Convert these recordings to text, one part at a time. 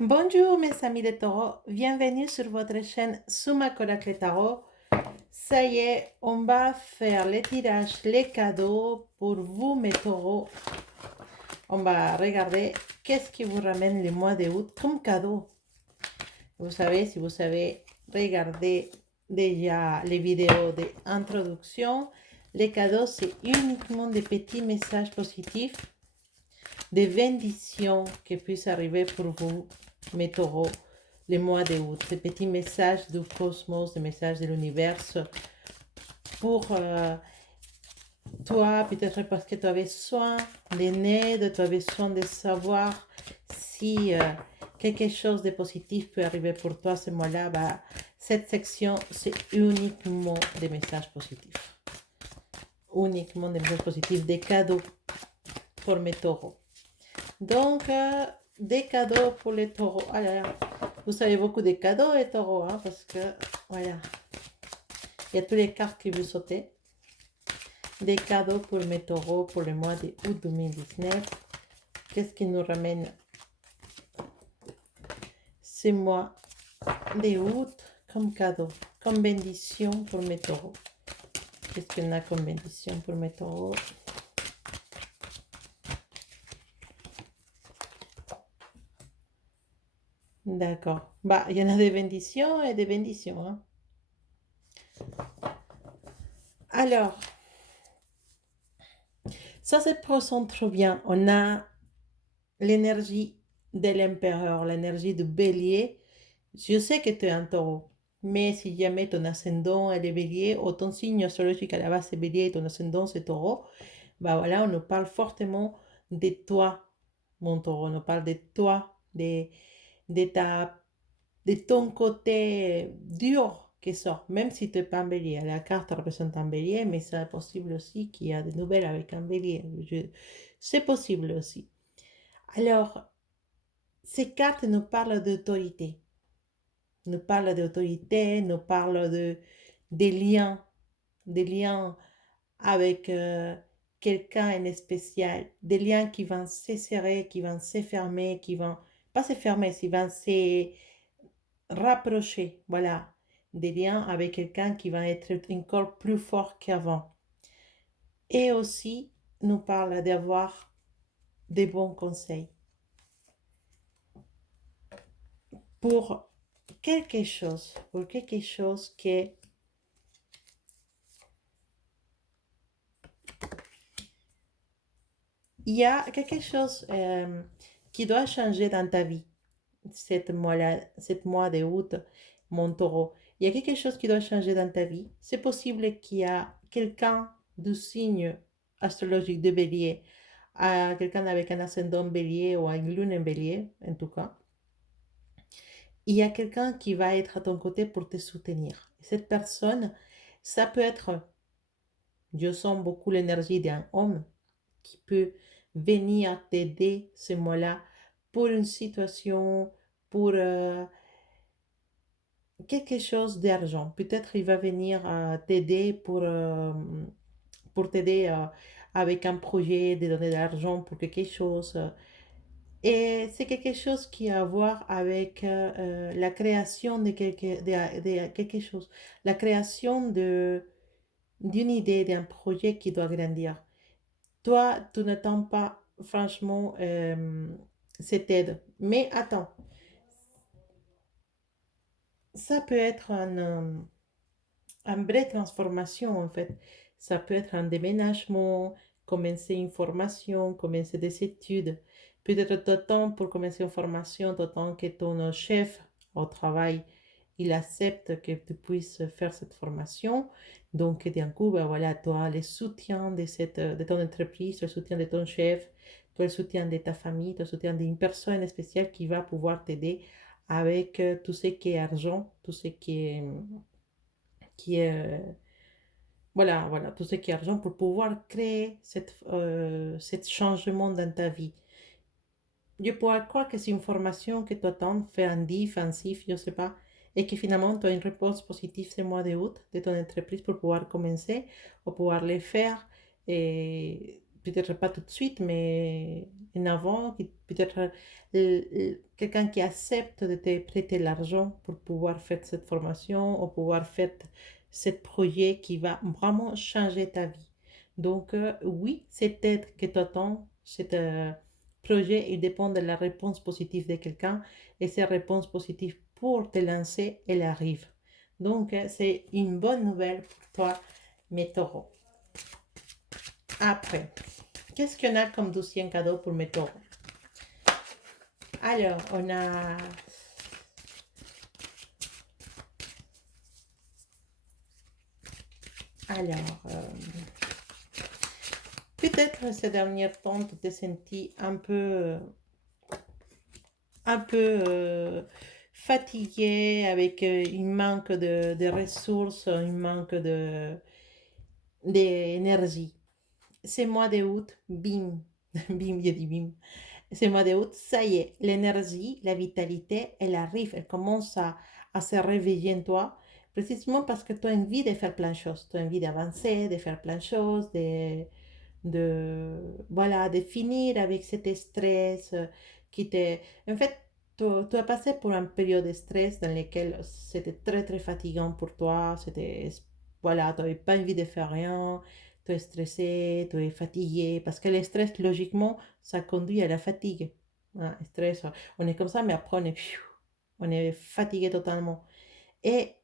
Bonjour mes amis de Taureau, bienvenue sur votre chaîne Suma Coracle Tarot. Ça y est, on va faire les tirages, les cadeaux pour vous mes taureaux. On va regarder qu'est-ce qui vous ramène le mois d'août comme cadeau. Vous savez, si vous savez regarder déjà les vidéos d'introduction, les cadeaux c'est uniquement des petits messages positifs, des bénédictions qui puissent arriver pour vous mes taureaux le mois d'août, ces petits messages du cosmos, des messages de l'univers pour toi, peut-être parce que tu avais besoin d'aide, tu avais besoin de savoir si quelque chose de positif peut arriver pour toi ce mois-là. Bah, cette section, c'est uniquement des messages positifs. Uniquement des messages positifs, des cadeaux pour mes taureaux. Donc, des cadeaux pour les taureaux. Ah là là. Vous avez beaucoup de cadeaux, les taureaux, hein, parce que, voilà, il y a toutes les cartes qui vous sautent. Des cadeaux pour mes taureaux pour le mois d'août 2019. Qu'est-ce qui nous ramène ce mois d'août comme cadeau, comme bénédiction pour mes taureaux? Qu'est-ce qu'on a comme bénédiction pour mes taureaux? D'accord. Bah, il y en a des bénédictions et des bénédictions, hein. Alors, ça se présente trop bien. On a l'énergie de l'empereur, l'énergie du bélier. Je sais que tu es un taureau, mais si jamais ton ascendant est le bélier ou ton signe astrologique à la base est bélier et ton ascendant c'est taureau, bah voilà, on nous parle fortement de toi, mon taureau. On nous parle de toi, de, ta, de ton côté dur qui sort, même si tu n'es pas un bélier. La carte représente un bélier, mais c'est possible aussi qu'il y a des nouvelles avec un bélier. C'est possible aussi. Alors, ces cartes nous parlent d'autorité, nous parlent des liens avec quelqu'un en spécial, des liens qui vont se serrer, qui vont se fermer, qui vont pas se fermer, qui vont se rapprocher, voilà, des liens avec quelqu'un qui va être encore plus fort qu'avant. Et aussi, nous parle d'avoir des bons conseils pour pour quelque chose qui il y a quelque chose qui doit changer dans ta vie, cette mois d'août, mon taureau. Il y a quelque chose qui doit changer dans ta vie. C'est possible qu'il y a quelqu'un du signe astrologique de bélier, à quelqu'un avec un ascendant bélier ou une lune en bélier, en tout cas. Il y a quelqu'un qui va être à ton côté pour te soutenir. Cette personne, ça peut être, je sens beaucoup l'énergie d'un homme qui peut venir t'aider ce mois-là pour une situation, pour quelque chose d'argent. Peut-être il va venir t'aider pour t'aider avec un projet, de donner de l'argent pour quelque chose. Et c'est quelque chose qui a à voir avec la création de quelque chose, la création d'une idée, d'un projet qui doit grandir. Toi, tu n'attends pas franchement cette aide. Mais attends, ça peut être une vraie transformation en fait. Ça peut être un déménagement, commencer une formation, commencer des études. Peut-être t'attends pour commencer une formation, t'attends que ton chef au travail, il accepte que tu puisses faire cette formation. Donc, d'un coup, ben voilà, tu as le soutien de ton entreprise, le soutien de ton chef, tu as le soutien de ta famille, tu as le soutien d'une personne spéciale qui va pouvoir t'aider avec tout ce qui est argent, tout ce qui est voilà, voilà, tout ce qui est argent pour pouvoir créer cet changement dans ta vie. Je pourrais croire que c'est une formation que tu attends, faire un diff, un CIF, je ne sais pas, et que finalement tu as une réponse positive ce mois d'août de ton entreprise pour pouvoir commencer ou pouvoir les faire. Et peut-être pas tout de suite, mais en avant, peut-être quelqu'un qui accepte de te prêter l'argent pour pouvoir faire cette formation ou pouvoir faire ce projet qui va vraiment changer ta vie. Donc, oui, cette aide que tu attends, cet projet, il dépend de la réponse positive de quelqu'un et cette réponse positive pour te lancer, elle arrive. Donc, c'est une bonne nouvelle pour toi, mes taureaux. Après, qu'est-ce qu'on a comme deuxième cadeau pour mes taureaux? Alors, on a... Alors, peut-être ces derniers temps, tu t'es senti un peu fatigué avec un manque de ressources, un manque d'énergie. C'est mois d'août, bim, bim, j'ai dit bim. C'est mois d'août, ça y est, l'énergie, la vitalité, elle arrive, elle commence à se réveiller en toi, précisément parce que tu as envie de faire plein de choses, tu as envie d'avancer, de faire plein de choses, voilà, de finir avec cet stress qui te... En fait, tu as passé pour une période de stress dans laquelle c'était très, très fatigant pour toi, c'était... Voilà, tu n'avais pas envie de faire rien, tu es stressé, tu es fatigué, parce que le stress, logiquement, ça conduit à la fatigue. Hein, stress, on est comme ça, mais après, on est fatigué totalement. Et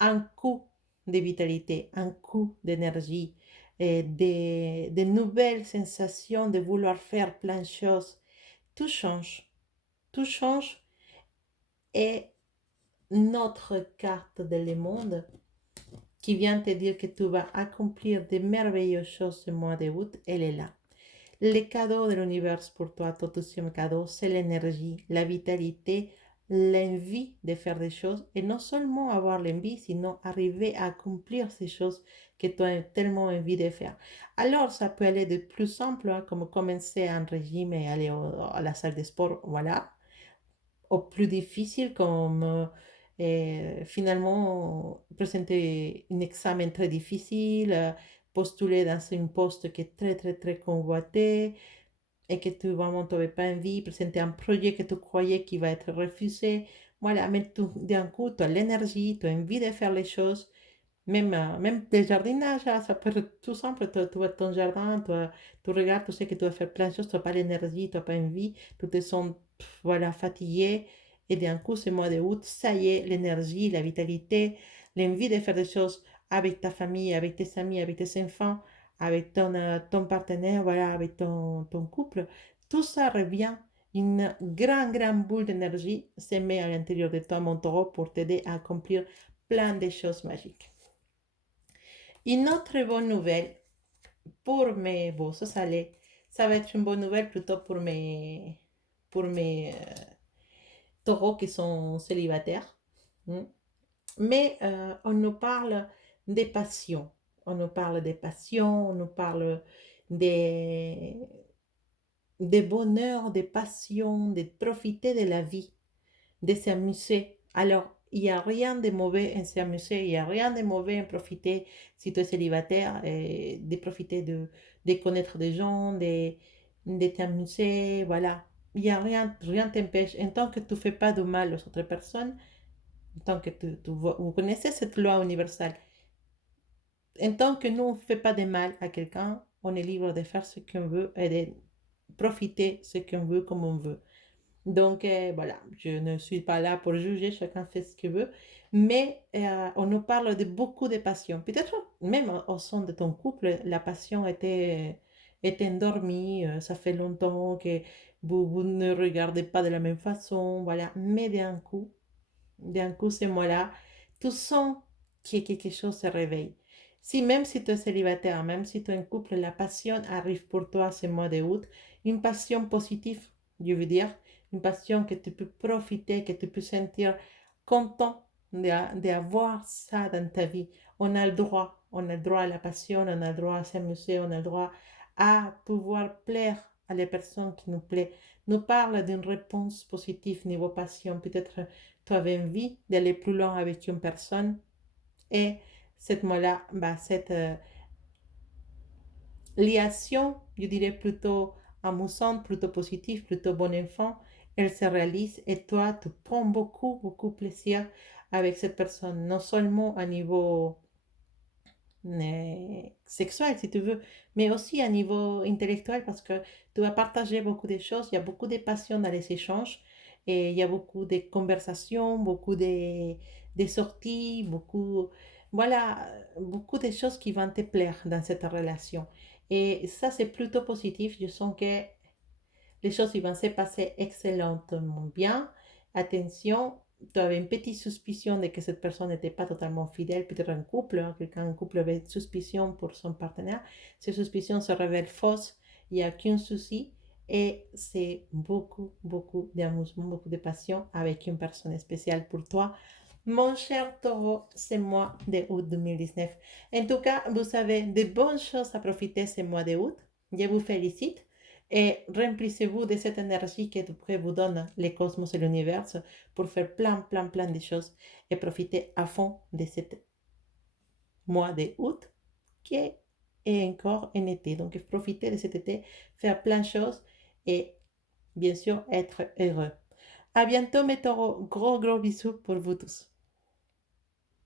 un coup de vitalité, un coup d'énergie, et des nouvelles sensations de vouloir faire plein de choses, tout change. Tout change et notre carte de le monde qui vient te dire que tu vas accomplir de merveilleuses choses ce mois d'août, elle est là. Le cadeau de l'univers pour toi, ton deuxième cadeau, c'est l'énergie, la vitalité, l'envie de faire des choses et non seulement avoir l'envie, sinon arriver à accomplir ces choses que tu as tellement envie de faire. Alors, ça peut aller de plus simple, hein, comme commencer un régime et aller à la salle de sport, voilà, au plus difficile comme finalement présenter un examen très difficile, postuler dans un poste qui est très très très convoité et que tu vraiment n'avais pas envie, présenter un projet que tu croyais qui va être refusé. Voilà, mais d'un coup, tu as l'énergie, tu as envie de faire les choses. Même le jardinage, hein, ça peut être tout simple. Tu vois ton jardin, tu regardes, tu sais que tu vas faire plein de choses, tu n'as pas l'énergie, tu n'as pas envie, tu te sens voilà, fatigué. Et d'un coup, ce mois d'août, ça y est, l'énergie, la vitalité, l'envie de faire des choses avec ta famille, avec tes amis, avec tes enfants, avec ton partenaire, voilà, avec ton couple. Tout ça revient. Une grande boule d'énergie se met à l'intérieur de toi, mon taureau, pour t'aider à accomplir plein de choses magiques. Une autre bonne nouvelle pour mes... Bon, ça va être une bonne nouvelle plutôt pour mes taureaux qui sont célibataires. Hmm. Mais on nous parle des passions. On nous parle des passions, on nous parle des, des bonheurs, des passions, de profiter de la vie, de s'amuser. Alors, il n'y a rien de mauvais en s'amuser, il n'y a rien de mauvais en profiter si tu es célibataire, et de profiter de connaître des gens, de t'amuser, voilà. Il n'y a rien t'empêche. En tant que tu ne fais pas de mal aux autres personnes, en tant que vous connaissez cette loi universelle, en tant que nous, on ne fait pas de mal à quelqu'un, on est libre de faire ce qu'on veut et de profiter ce qu'on veut comme on veut. Donc voilà, je ne suis pas là pour juger, chacun fait ce qu'il veut, mais on nous parle de beaucoup de passions. Peut-être même au sein de ton couple, la passion était endormie, ça fait longtemps que vous ne regardez pas de la même façon, voilà, mais d'un coup, ces mois-là, tu sens que quelque chose se réveille. Si même si tu es célibataire, même si tu es en couple, la passion arrive pour toi ce mois d'août, une passion positive, je veux dire, une passion que tu peux profiter, que tu peux sentir content d'avoir ça dans ta vie. On a le droit à la passion, on a le droit à s'amuser, on a le droit à pouvoir plaire à les personnes qui nous plaisent. Nous parle d'une réponse positive niveau passion. Peut-être tu avais envie d'aller plus loin avec une personne et cette mois-là, bah, liaison, je dirais plutôt amusante, plutôt positive, plutôt bon enfant, elle se réalise et toi, tu prends beaucoup, beaucoup plaisir avec cette personne, non seulement à niveau sexuel, si tu veux, mais aussi à niveau intellectuel parce que tu vas partager beaucoup de choses, il y a beaucoup de passion dans les échanges et il y a beaucoup de conversations, beaucoup de sorties, beaucoup, voilà, beaucoup de choses qui vont te plaire dans cette relation. Et ça, c'est plutôt positif. Je sens que les choses vont se passer excellemment bien. Attention, tu avais une petite suspicion de que cette personne n'était pas totalement fidèle, peut-être un couple, hein, quelqu'un, un couple avait une suspicion pour son partenaire. Ces suspicions se révèlent fausses, il n'y a qu'un souci et c'est beaucoup, beaucoup d'amusement, beaucoup de passion avec une personne spéciale pour toi. Mon cher taureau, c'est mois de août 2019. En tout cas, vous avez de bonnes choses à profiter ce mois de août. Je vous félicite et remplissez-vous de cette énergie que vous donne les cosmos et l'univers pour faire plein, plein, plein de choses et profiter à fond de ce mois de août qui est encore un été. Donc, profitez de cet été, faire plein de choses et bien sûr être heureux. À bientôt mes taureaux. Gros, gros bisous pour vous tous.